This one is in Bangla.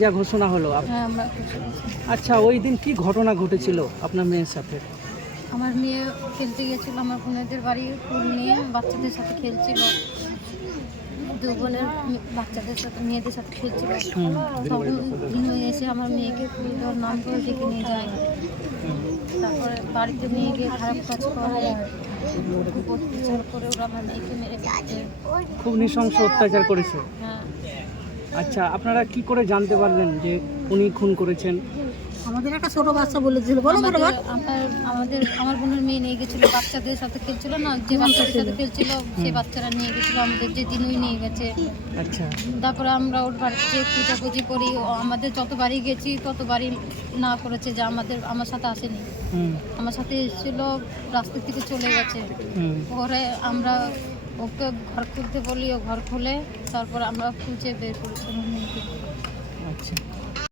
যা ঘোষণা হলো হ্যাঁ, আমরা খুশি হয়েছি। আচ্ছা, ওই দিন কি ঘটনা ঘটেছিল আপনার মেয়ের সাথে? আমার মেয়ে খেলতে গিয়েছিল আমার বোনেদের বাড়ি, ফুল নিয়ে বাচ্চাদের সাথে খেলছিল। দু বোনের বাচ্চাদের সাথে মেয়েদের সাথে খেলছিল। তখন দিনু এসে আমার মেয়েকে ফুল দেওয়ার নাম করে ডেকে নিয়ে যায়। তারপরে বাড়িতে নিয়ে গিয়ে খারাপ কাজ করে, খুব অত্যাচার করে ওরা আমার মেয়েকে মেরে ফেলছে। খুব নৃশংস অত্যাচার করেছে। হ্যাঁ, আচ্ছা, আপনারা কি করে জানতে পারলেন যে উনি খুন করেছেন? আমাদের একটা ছোট বাচ্চা বলেছিল, বলো আমার বোনের মেয়ে নিয়ে গেছিল, বাচ্চাদের সাথে খেলছিল না, যে বাচ্চাদের সাথে খেলছিল সেই বাচ্চারা নিয়ে গেছিল, আমাদের যে দিনুই নিয়ে গেছে। আচ্ছা, তারপরে আমরা ওর বাড়িতে খোঁজাখুঁজি করি, ও আমাদের যত বাড়ি গেছি তত বাড়ি না করেছে, যে আমার সাথে আসেনি। আমার সাথে এসেছিল, রাস্তা থেকে চলে গেছে। পরে আমরা ওকে ঘর খুলতে বলি, ও ঘর খুলে তারপর আমরা খুঁজে বের করেছি আমার মেয়েকে। আচ্ছা।